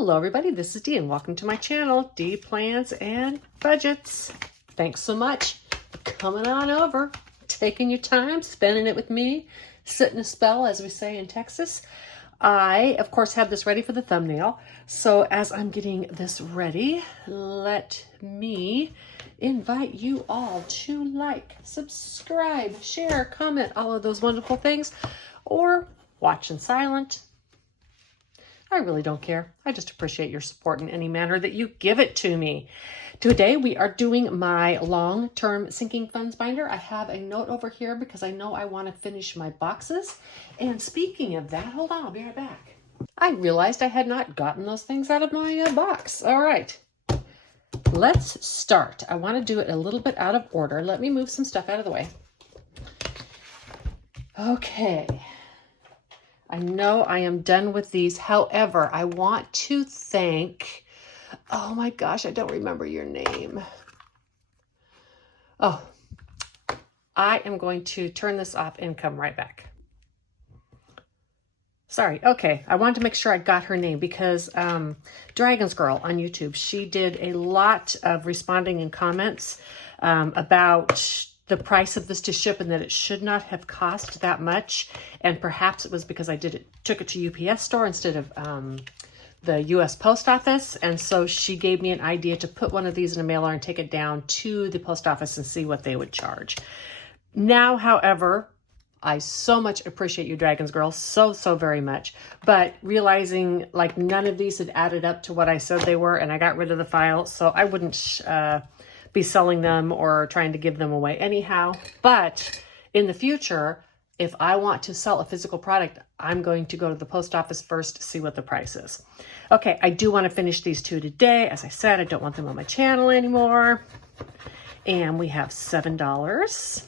Hello everybody, this is Dee and welcome to my channel, Dee Plans and Budgets. Thanks so much for coming on over, taking your time, spending it with me, sitting a spell as we say in Texas. I, of course, have this ready for the thumbnail. So as I'm getting this ready, let me invite you all to like, subscribe, share, comment, all of those wonderful things, or watch in silent. I really don't care. I just appreciate your support in any manner that you give it to me. Today we are doing my long-term sinking funds binder. I have a note over here because I know I want to finish my boxes. And speaking of that, hold on, I'll be right back. I realized I had not gotten those things out of my box. All right, let's start. I want to do it a little bit out of order. Let me move some stuff out of the way. Okay. I know I am done with these. However, I want to thank, oh my gosh, I don't remember your name. Oh, I am going to turn this off and come right back. Sorry. Okay. I wanted to make sure I got her name because Dragon's Girl on YouTube, she did a lot of responding in comments about the price of this to ship and that it should not have cost that much. And perhaps it was because I took it to UPS store instead of the US Post Office. And so she gave me an idea to put one of these in a mailer and take it down to the post office and see what they would charge. Now, however, I so much appreciate you, Dragon's Girl, so very much. But realizing like none of these had added up to what I said they were, and I got rid of the file, so I wouldn't be selling them or trying to give them away anyhow. But in the future, if I want to sell a physical product, I'm going to go to the post office first to see what the price is. Okay, I do want to finish these two today. As I said, I don't want them on my channel anymore. And we have $7.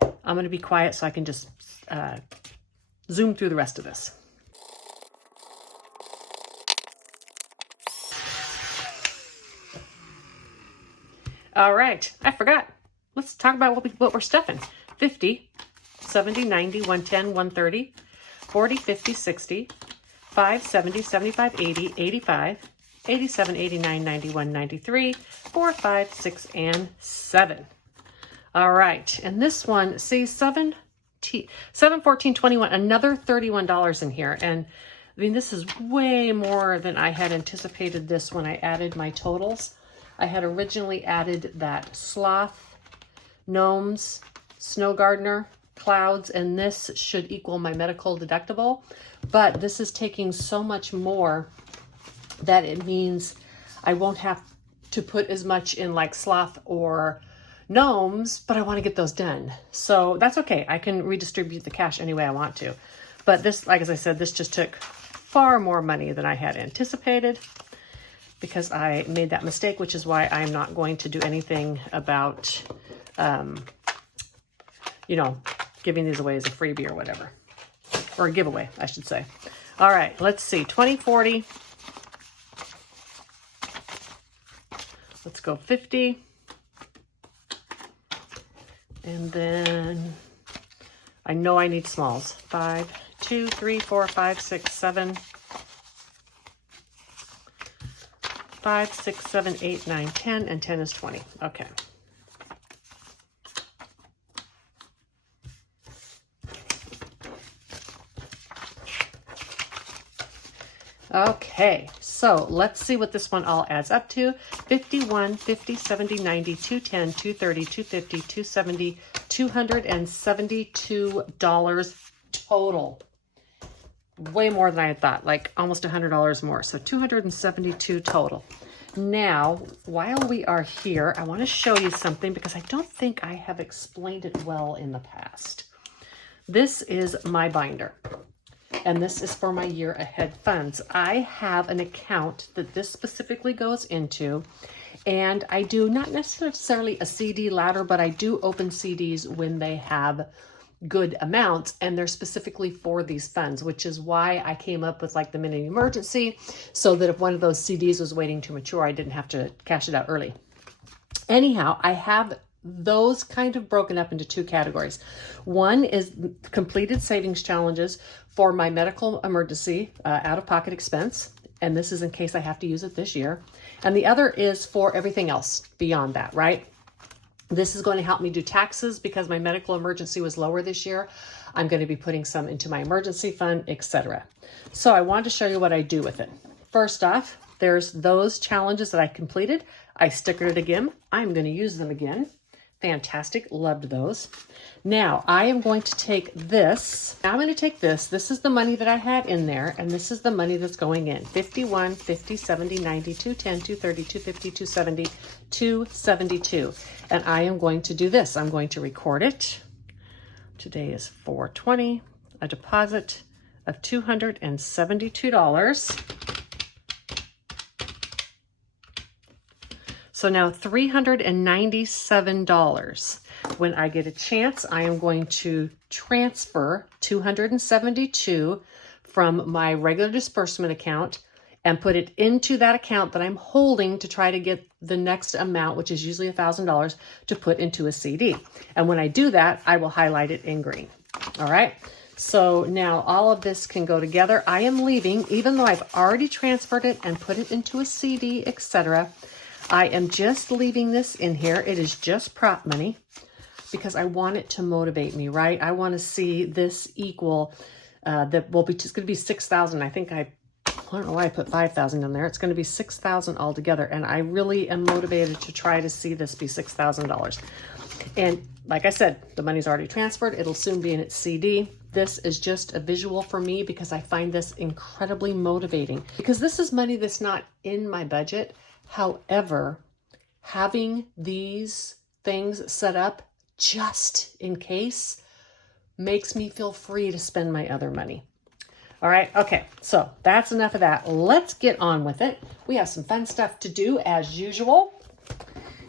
I'm going to be quiet so I can just zoom through the rest of this. All right, I forgot. Let's talk about what we're stuffing. 50, 70, 90, 110, 130, 40, 50, 60, 5, 70, 75, 80, 85, 87, 89, 91, 93, 4, 5, 6, and 7. All right, and this one, see, 7, 14, 21, another $31 in here. And I mean, this is way more than I had anticipated this when I added my totals. I had originally added that Sloth, Gnomes, Snow Gardener, Clouds, and this should equal my medical deductible. But this is taking so much more that it means I won't have to put as much in like Sloth or Gnomes, but I want to get those done. So that's okay. I can redistribute the cash any way I want to. But this, like as I said, this just took far more money than I had anticipated, because I made that mistake, which is why I'm not going to do anything about, you know, giving these away as a freebie or whatever, or a giveaway, I should say. All right, let's see, 20, 40. Let's go 50. And then I know I need smalls. 5, 2, 3, 4, 5, 6, 7. 5, 6, 7, 8, 9, 10, and 10 is 20. Okay. Okay, so let's see what this one all adds up to. 51, 50, 70, 90, 210, 230, 250, 270, $272 total. Way more than I had thought, like almost $100 more. So $272 total. Now, while we are here, I want to show you something because I don't think I have explained it well in the past. This is my binder, and this is for my year ahead funds. I have an account that this specifically goes into, and I do not necessarily a CD ladder, but I do open CDs when they have good amounts, and they're specifically for these funds, which is why I came up with like the mini emergency, so that if one of those CDs was waiting to mature, I didn't have to cash it out early. Anyhow, I have those kind of broken up into two categories. One is completed savings challenges for my medical emergency out-of-pocket expense. And this is in case I have to use it this year. And the other is for everything else beyond that, right? This is going to help me do taxes because my medical emergency was lower this year. I'm going to be putting some into my emergency fund, etc. So I wanted to show you what I do with it. First off, there's those challenges that I completed. I stickered it again. I'm going to use them again. Fantastic. Loved those. Now I am going to take this. I'm going to take this. This is the money that I had in there, and this is the money that's going in. 51, 50, 70, 90, 210, 230, 250, 270, 272. And I am going to do this. I'm going to record it. Today is 4/20. A deposit of $272. So now $397. When I get a chance, I am going to transfer $272 from my regular disbursement account and put it into that account that I'm holding to try to get the next amount, which is usually $1,000, to put into a CD. And when I do that, I will highlight it in green. All right. So now all of this can go together. I am leaving, even though I've already transferred it and put it into a CD, etc. I am just leaving this in here. It is just prop money because I want it to motivate me, right? I want to see this equal, that will be just going to be 6,000. I think I don't know why I put 5,000 in there. It's going to be 6,000 altogether. And I really am motivated to try to see this be $6,000. And like I said, the money's already transferred. It'll soon be in its CD. This is just a visual for me because I find this incredibly motivating because this is money that's not in my budget. However, having these things set up just in case makes me feel free to spend my other money. All right. Okay. So that's enough of that. Let's get on with it. We have some fun stuff to do as usual.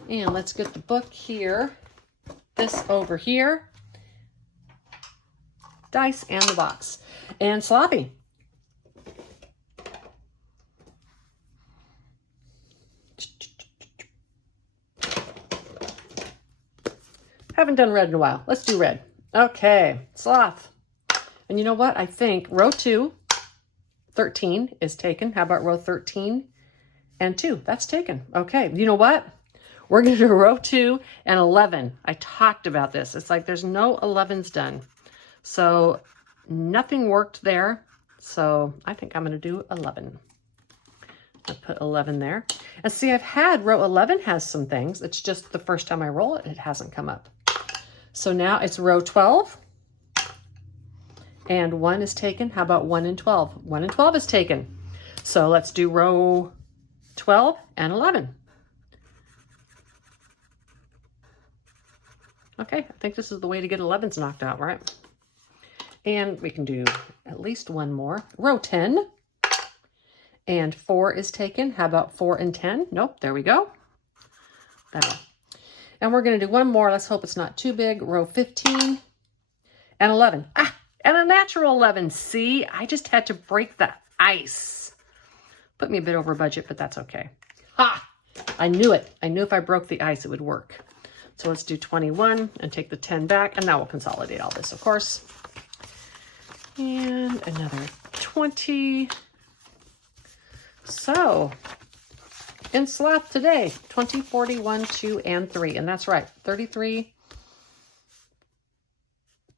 And let's get the book here. This over here. Dice and the box. And Sloppy. Haven't done red in a while. Let's do red. Okay, Sloth. And you know what? I think row 2, 13 is taken. How about row 13 and 2? That's taken. Okay, you know what? We're going to do row 2 and 11. I talked about this. It's like there's no 11s done. So nothing worked there. So I think I'm going to do 11. I'll put 11 there. And see, I've had row 11 has some things. It's just the first time I roll it, it hasn't come up. So now it's row 12 and 1 is taken. How about 1 and 12? 1 and 12 is taken. So let's do row 12 and 11. Okay, I think this is the way to get 11s knocked out, right? And we can do at least one more. Row 10 and 4 is taken. How about 4 and 10? Nope, there we go. That'll. And we're going to do one more. Let's hope it's not too big. Row 15 and 11. Ah, and a natural 11. See, I just had to break the ice. Put me a bit over budget, but that's okay. Ha! I knew it. I knew if I broke the ice, it would work. So let's do 21 and take the 10 back. And now we'll consolidate all this, of course. And another 20. So in Sloth today, 20, 41, 2, and 3. And that's right, 33,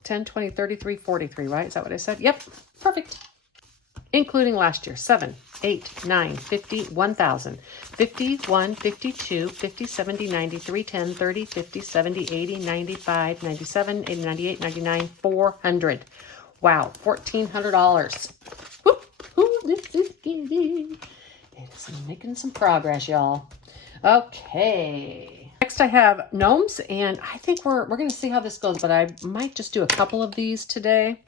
10, 20, 33, 43, right? Is that what I said? Yep, perfect. Including last year, 7, 8, 9, 50, 1,000, 51, 52, 50, 70, 90, 310, 30, 50, 70, 80, 95, 97, 80, 98, 99, 400. Wow, $1,400. This is good. It's making some progress, y'all. Okay. Next I have Gnomes, and I think we're going to see how this goes, but I might just do a couple of these today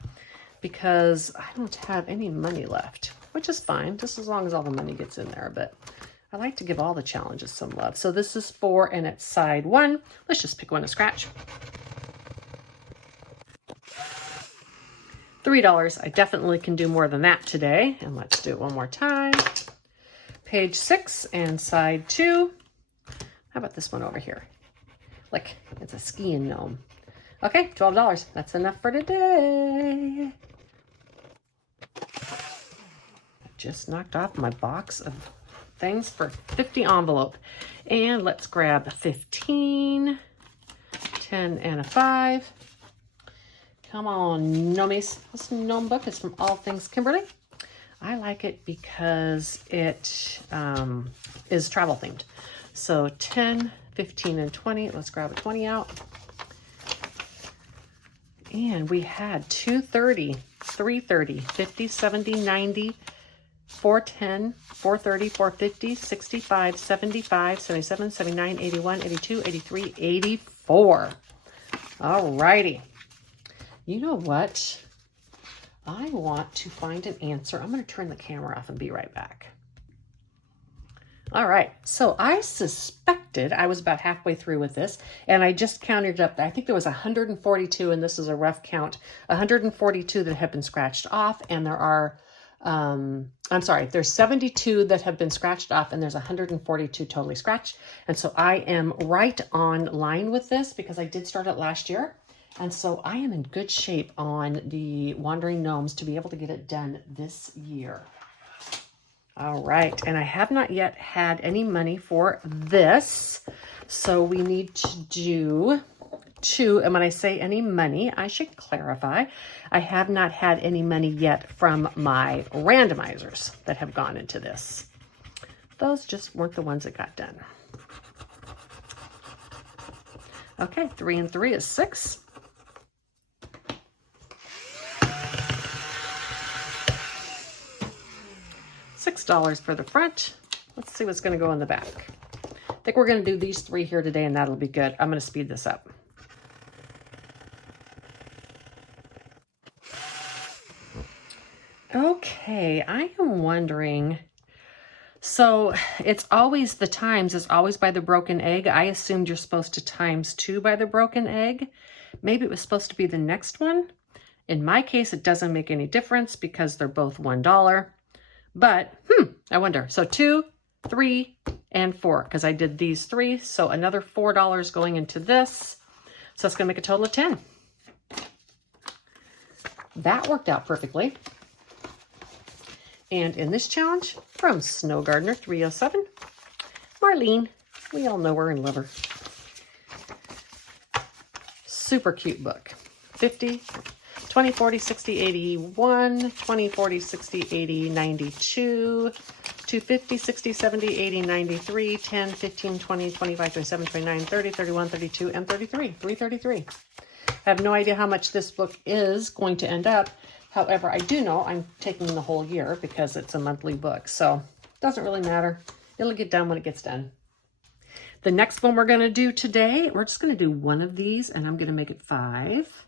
because I don't have any money left, which is fine, just as long as all the money gets in there. But I like to give all the challenges some love. So this is 4, and it's side 1. Let's just pick one to scratch. $3. I definitely can do more than that today. And let's do it one more time. Page 6 and side 2. How about this one over here? Like it's a skiing gnome. Okay, $12. That's enough for today. I just knocked off my box of things for 50 envelope. And let's grab 15, 10, and a 5. Come on, Gnomies. This gnome book is from All Things Kimberly. I like it because it is travel themed. So 10, 15, and 20. Let's grab a 20 out. And we had 230, 330, 50, 70, 90, 410, 430, 450, 65, 75, 77, 79, 81, 82, 83, 84. All righty. You know what? I want to find an answer. I'm going to turn the camera off and be right back. All right, so I suspected I was about halfway through with this, and I just counted it up. I think there was 142, and this is a rough count, 142 that have been scratched off, and there are, there's 72 that have been scratched off, and there's 142 totally scratched. And so I am right on line with this because I did start it last year. And so I am in good shape on the Wandering Gnomes to be able to get it done this year. All right, and I have not yet had any money for this. So we need to do 2, and when I say any money, I should clarify, I have not had any money yet from my randomizers that have gone into this. Those just weren't the ones that got done. Okay, 3 and 3 is 6. $6 for the front. Let's see what's going to go in the back. I think we're going to do these 3 here today, and that'll be good. I'm going to speed this up. Okay, I am wondering, so it's always, the times is always by the broken egg. I assumed you're supposed to times 2 by the broken egg. Maybe it was supposed to be the next one. In my case, it doesn't make any difference because they're both $1. But, I wonder. So 2, 3, and 4, because I did these 3. So another $4 going into this. So it's going to make a total of 10. That worked out perfectly. And in this challenge, from Snow Gardener 307, Marlene. We all know her and love her. Super cute book. 50, 20, 40, 60, 81, 20, 40, 60, 80, 92, 250, 60, 70, 80, 93, 10, 15, 20, 25, 27, 29, 30, 31, 32, and 33. 333. I have no idea how much this book is going to end up. However, I do know I'm taking the whole year because it's a monthly book. So it doesn't really matter. It'll get done when it gets done. The next one we're going to do today, we're just going to do one of these, and I'm going to make it 5.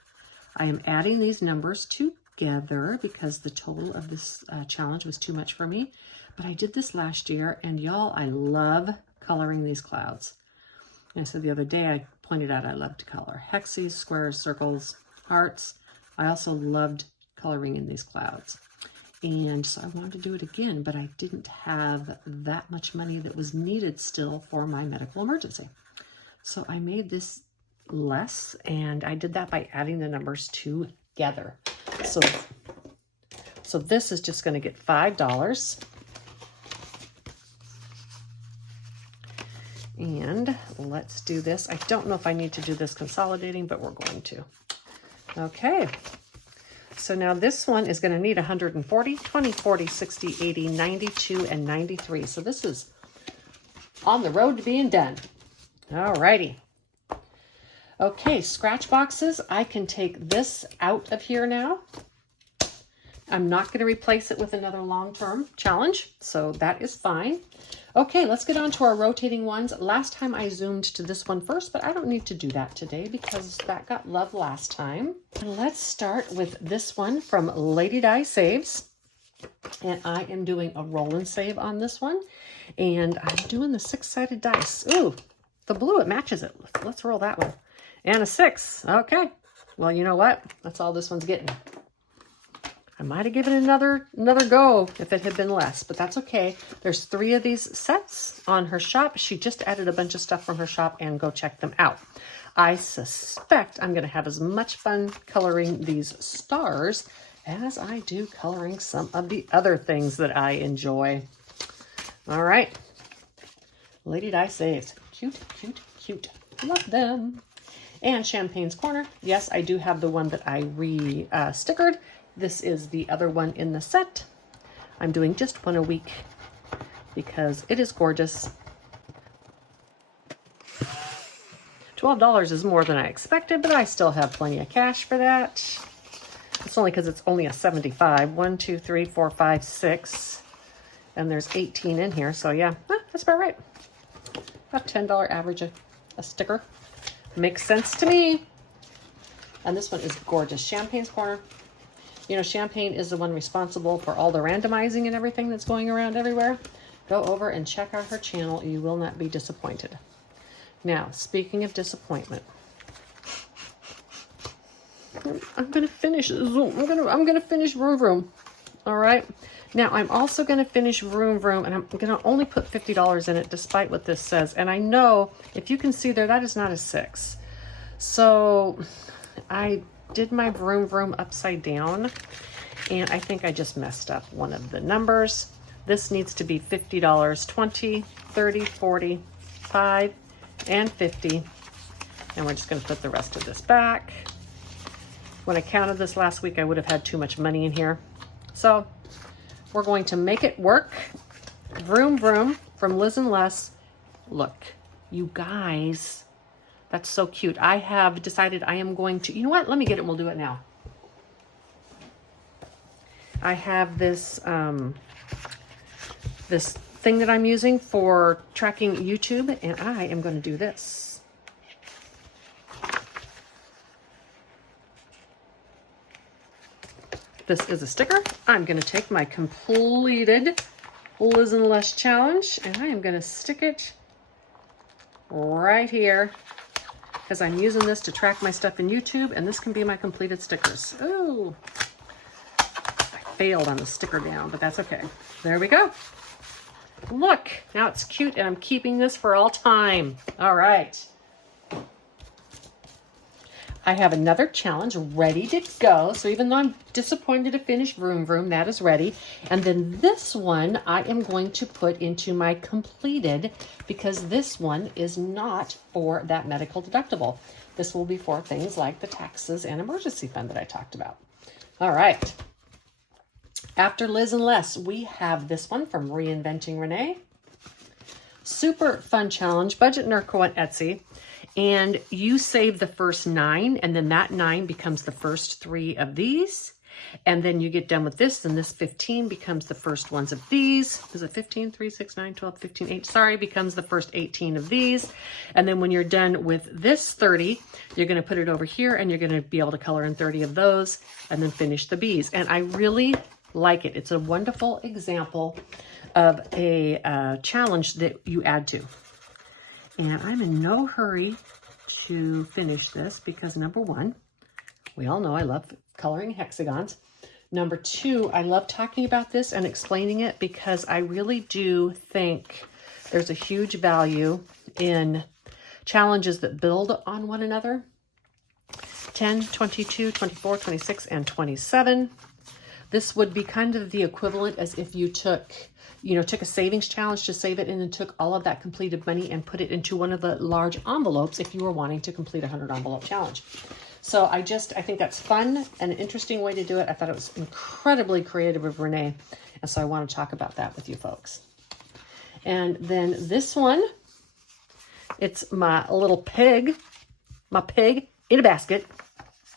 I am adding these numbers together because the total of this challenge was too much for me. But I did this last year, and y'all, I love coloring these clouds. And so the other day I pointed out I love to color hexes, squares, circles, hearts. I also loved coloring in these clouds. And so I wanted to do it again, but I didn't have that much money that was needed still for my medical emergency. So I made this less, and I did that by adding the numbers together. So this is just going to get $5. And let's do this. I don't know if I need to do this consolidating, but we're going to. Okay. So now this one is going to need 140, 20, 40, 60, 80, 92, and 93. So this is on the road to being done. All righty. Okay, scratch boxes. I can take this out of here now. I'm not going to replace it with another long-term challenge, so that is fine. Okay, let's get on to our rotating ones. Last time I zoomed to this one first, but I don't need to do that today because that got love last time. And let's start with this one from Lady Di Saves. And I am doing a roll and save on this one. And I'm doing the 6-sided dice. Ooh, the blue, it matches it. Let's roll that one. And a 6. Okay. Well, you know what? That's all this one's getting. I might have given it another go if it had been less, but that's okay. There's 3 of these sets on her shop. She just added a bunch of stuff from her shop, and go check them out. I suspect I'm going to have as much fun coloring these stars as I do coloring some of the other things that I enjoy. All right. Lady Die Saves. Cute, cute, cute. Love them. And Champagne's Corner. Yes, I do have the one that I re-stickered. This is the other one in the set. I'm doing just one a week because it is gorgeous. $12 is more than I expected, but I still have plenty of cash for that. It's only because it's only a 75. 1, 2, 3, 4, 5, 6. And there's 18 in here. So yeah, that's about right. About $10 average a sticker. Makes sense to me. And this one is gorgeous. Champagne's Corner. You know, Champagne is the one responsible for all the randomizing and everything that's going around everywhere. Go over and check out her channel. You will not be disappointed. Now, speaking of disappointment, I'm gonna finish Zoom. I'm gonna finish Vroom Vroom. All right. Now I'm also gonna finish Vroom Vroom, and I'm gonna only put $50 in it, despite what this says. And I know, if you can see there, that is not a 6. So I did my Vroom Vroom upside down, and I think I just messed up one of the numbers. This needs to be $50, 20, 30, 40, 5, and 50. And we're just going to put the rest of this back. When I counted this last week, I would have had too much money in here. So we're going to make it work. Vroom Vroom from Liz and Les. Look, you guys, that's so cute. I have decided I am going to, you know what? Let me get it and we'll do it now. I have this, this thing that I'm using for tracking YouTube, and I am going to do this. This is a sticker. I'm going to take my completed Liz and Les challenge, and I am going to stick it right here, because I'm using this to track my stuff in YouTube, and this can be my completed stickers. Oh, I failed on the sticker down, but that's okay. There we go. Look, now it's cute, and I'm keeping this for all time. All right. I have another challenge ready to go. So even though I'm disappointed to finish Vroom Vroom, that is ready. And then this one I am going to put into my completed, because this one is not for that medical deductible. This will be for things like the taxes and emergency fund that I talked about. All right. After Liz and Les, we have this one from Reinventing Renee. Super fun challenge, Budget Nurko on Etsy. And you save the first 9, and then that 9 becomes the first 3 of these. And then you get done with this, and this 15 becomes the first ones of these. Is it 15, 3, 6, 9, 12, 15, 8? Sorry, becomes the first 18 of these. And then when you're done with this 30, you're going to put it over here, and you're going to be able to color in 30 of those, and then finish the bees. And I really like it. It's a wonderful example of a challenge that you add to. And I'm in no hurry to finish this because, number one, we all know I love coloring hexagons. Number two, I love talking about this and explaining it because I really do think there's a huge value in challenges that build on one another. 10, 22, 24, 26, and 27. This would be kind of the equivalent as if you took a savings challenge to save it and then took all of that completed money and put it into one of the large envelopes if you were wanting to complete a 100 envelope challenge. So I think that's fun and an interesting way to do it. I thought it was incredibly creative of Renee. And so I want to talk about that with you folks. And then this one, it's my little pig, my pig in a basket.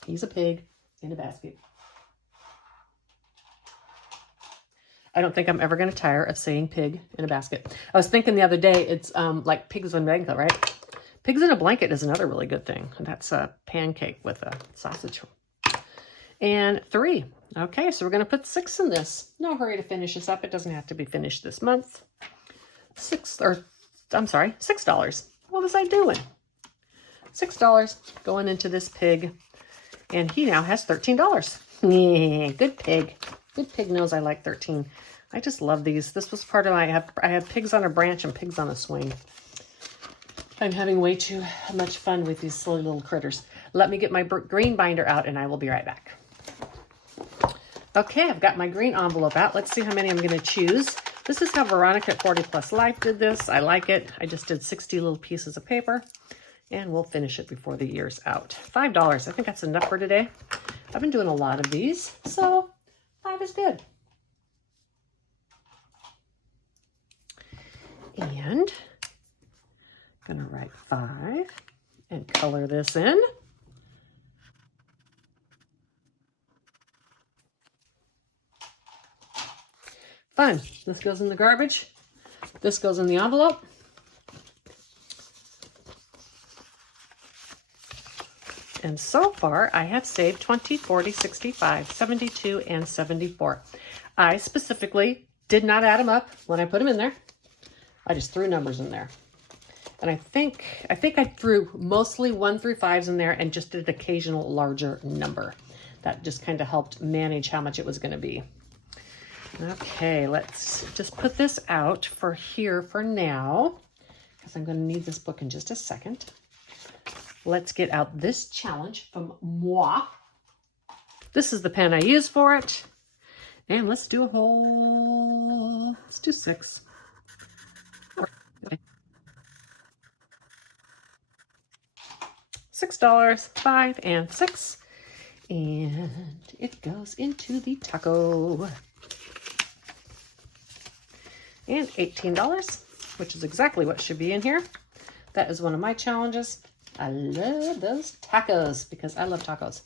He's a pig in a basket. I don't think I'm ever going to tire of saying pig in a basket. I was thinking the other day, it's like pigs in a blanket, right? Pigs in a blanket is another really good thing. That's a pancake with a sausage. And 3. Okay, so we're going to put 6 in this. No hurry to finish this up. It doesn't have to be finished this month. $6. What was I doing? $6 going into this pig. And he now has $13. Yeah, good pig. Good pig nose, I like 13. I just love these. This was part of my, I have pigs on a branch and pigs on a swing. I'm having way too much fun with these silly little critters. Let me get my green binder out and I will be right back. Okay, I've got my green envelope out. Let's see how many I'm going to choose. This is how Veronica at 40 Plus Life did this. I like it. I just did 60 little pieces of paper and we'll finish it before the year's out. $5. I think that's enough for today. I've been doing a lot of these, so 5 is good. And I'm going to write 5 and color this in. Fun. This goes in the garbage. This goes in the envelope. And so far, I have saved 20, 40, 65, 72, and 74. I specifically did not add them up when I put them in there. I just threw numbers in there. And I think I threw mostly 1 through 5s in there and just did an occasional larger number. That just kind of helped manage how much it was going to be. Okay, let's just put this out for here for now, because I'm going to need this book in just a second. Let's get out this challenge from moi. This is the pen I use for it. And let's do let's do 6. $6, 5 and 6. And it goes into the taco. And $18, which is exactly what should be in here. That is one of my challenges. I love those tacos because I love tacos.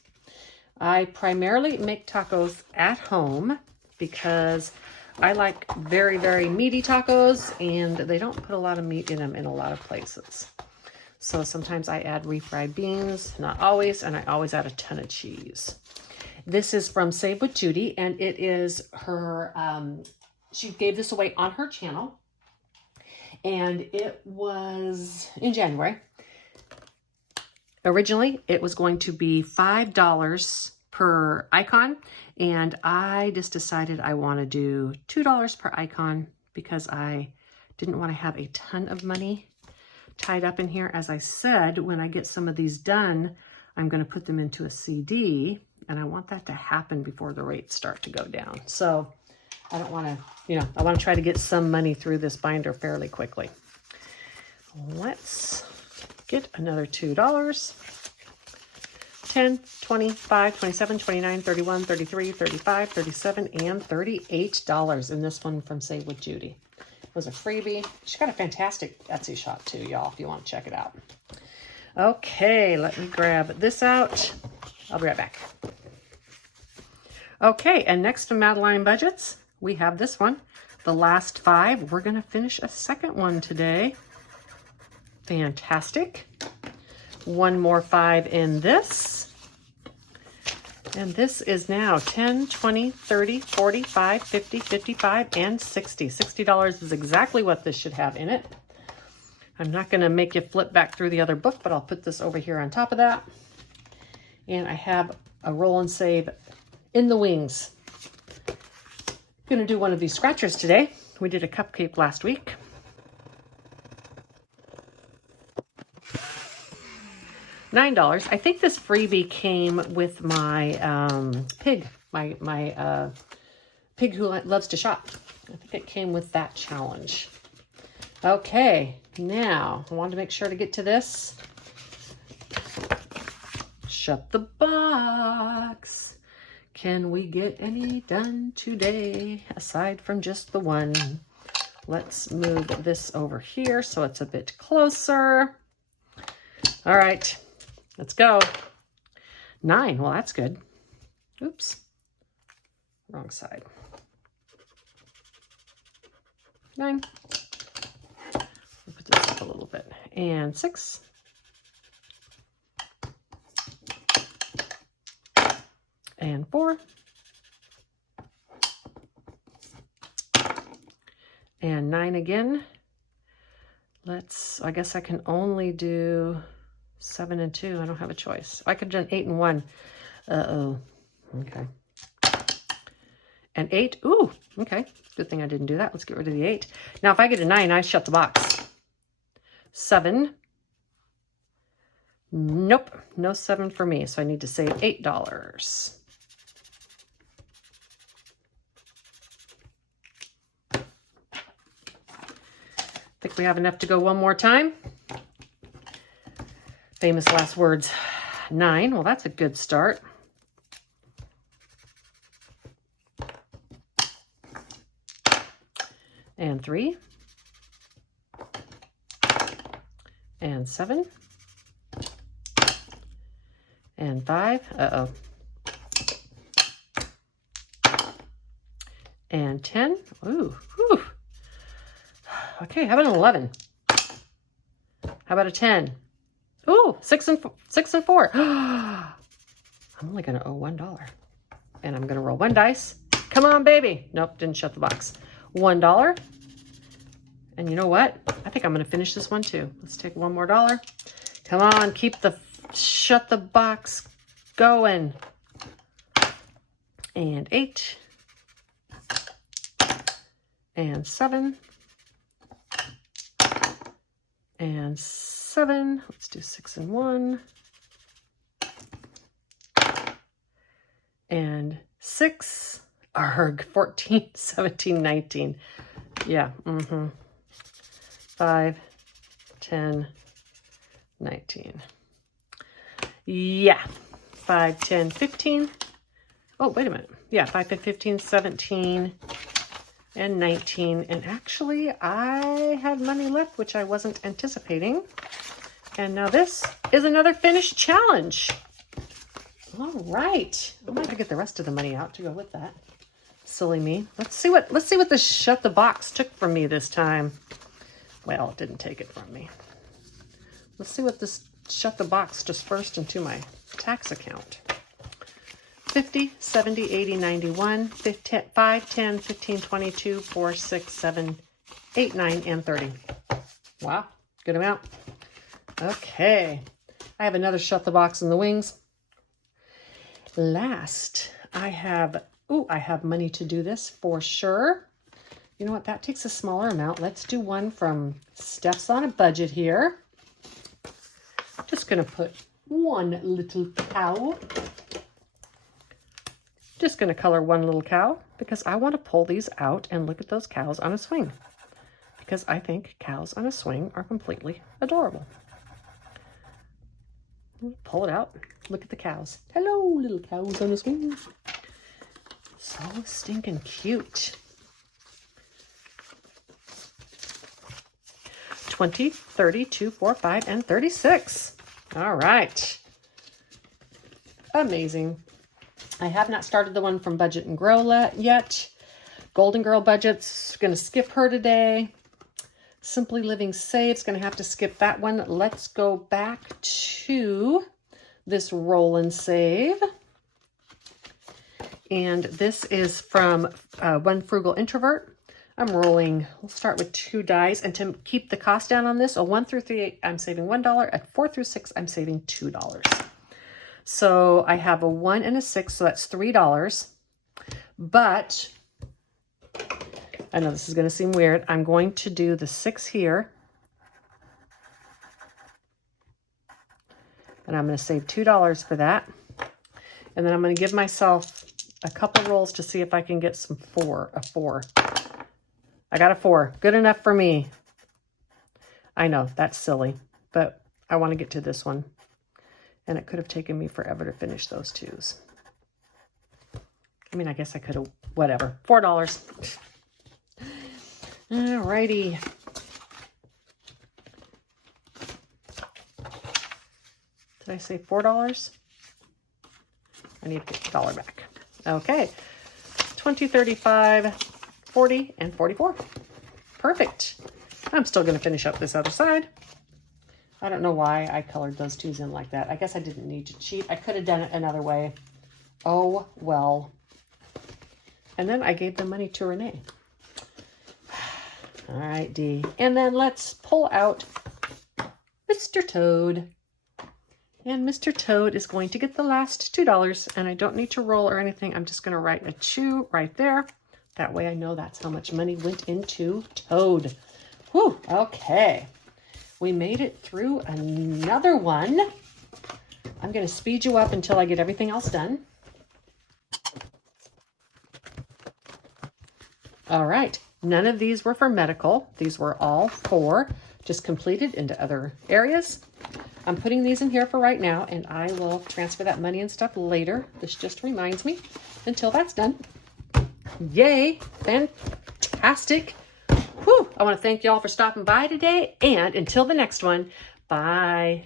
I primarily make tacos at home because I like very, very meaty tacos and they don't put a lot of meat in them in a lot of places. So sometimes I add refried beans, not always, and I always add a ton of cheese. This is from Save with Judy, and it is her, she gave this away on her channel, and it was in January. Originally, it was going to be $5 per icon, and I just decided I want to do $2 per icon because I didn't want to have a ton of money tied up in here. As I said, when I get some of these done, I'm going to put them into a CD, and I want that to happen before the rates start to go down. So I don't want to, I want to try to get some money through this binder fairly quickly. Let's get another $2. 10, 25, 27, 29, 31, 33, 35, 37, and $38 in this one from Save with Judy. It was a freebie. She got a fantastic Etsy shop too, y'all, if you want to check it out. Okay, let me grab this out. I'll be right back. Okay, and next to Madeline Budgets, we have this one, the last 5. We're going to finish a second one today. Fantastic. One more 5 in this. And this is now 10, 20, 30, 45, 50, 55, and 60. $60 is exactly what this should have in it. I'm not going to make you flip back through the other book, but I'll put this over here on top of that. And I have a roll and save in the wings. I'm going to do one of these scratchers today. We did a cupcake last week. $9. I think this freebie came with my pig, my pig who loves to shop. I think it came with that challenge. Okay, now I wanted to make sure to get to this. Shut the box. Can we get any done today aside from just the one? Let's move this over here so it's a bit closer. All right. Let's go. 9. Well, that's good. Oops. Wrong side. 9. We'll put this up a little bit. And 6. And 4. And 9 again. I guess I can only do 7 and 2. I don't have a choice. I could have done 8 and 1. Uh-oh. Okay. and 8. Ooh, okay. Good thing I didn't do that. Let's get rid of the 8. Now, if I get a 9, I shut the box. 7. Nope, no 7 for me. So I need to save $8. Think we have enough to go one more time. Famous last words. 9. Well, that's a good start. And 3. And 7. And 5. Uh-oh. And 10. Ooh. Whew. Okay, how about an 11? How about a 10? Ooh, 6 and 4. I'm only going to owe $1. And I'm going to roll 1 dice. Come on, baby. Nope, didn't shut the box. $1. And you know what? I think I'm going to finish this one too. Let's take one more dollar. Come on, keep the shut the box going. And 8. And 7. And 7. Let's do 6 and 1. And 6. Arg, 14, 17, 19. Yeah, 5, 10, 19. Yeah, 5, 10, 15. Oh, wait a minute. Yeah, 5, 10, 15, 17, and 19. And actually, I had money left, which I wasn't anticipating. And now this is another finished challenge. All right. I might have to get the rest of the money out to go with that. Silly me. Let's see what this shut the box took from me this time. Well, it didn't take it from me. Let's see what this shut the box dispersed into my tax account. 50, 70, 80, 91, 5, 10, 15, 22, 4, 6, 7, 8, 9, and 30. Wow, good amount. Okay, I have another shut the box in the wings. Last, I have money to do this for sure. You know what, that takes a smaller amount. Let's do one from Steph's on a Budget here. I'm just gonna put one little cow. Just gonna color one little cow because I want to pull these out and look at those cows on a swing. Because I think cows on a swing are completely adorable. Pull it out. Look at the cows. Hello, little cows on a swing. So stinking cute. 20, 30, 2, 4, 5, and 36. All right. Amazing. I have not started the one from Budget and Grow yet. Golden Girl Budget's going to skip her today. Simply Living Save's going to have to skip that one. Let's go back to this Roll and Save. And this is from One Frugal Introvert. I'm rolling, we'll start with 2 dice. And to keep the cost down on this, a 1 through 3, I'm saving $1. At 4 through 6, I'm saving $2. So I have a 1 and a 6, so that's $3. But I know this is going to seem weird. I'm going to do the 6 here. And I'm going to save $2 for that. And then I'm going to give myself a couple rolls to see if I can get a 4. I got a 4. Good enough for me. I know, that's silly. But I want to get to this one. And it could have taken me forever to finish those 2s. I mean, I guess I could have, whatever. $4. Alrighty. Did I say $4? I need to get the dollar back. Okay. 20, 35, 40, and 44. Perfect. I'm still going to finish up this other side. I don't know why I colored those 2s in like that. I guess I didn't need to cheat. I could have done it another way. Oh, well. And then I gave the money to Renee. All right, Dee. And then let's pull out Mr. Toad. And Mr. Toad is going to get the last $2, and I don't need to roll or anything. I'm just going to write a chew right there. That way I know that's how much money went into Toad. Whew, okay. We made it through another one. I'm going to speed you up until I get everything else done. All right, none of these were for medical. These were all for just completed into other areas. I'm putting these in here for right now, and I will transfer that money and stuff later. This just reminds me until that's done. Yay, fantastic. Whew, I want to thank y'all for stopping by today, and until the next one, bye.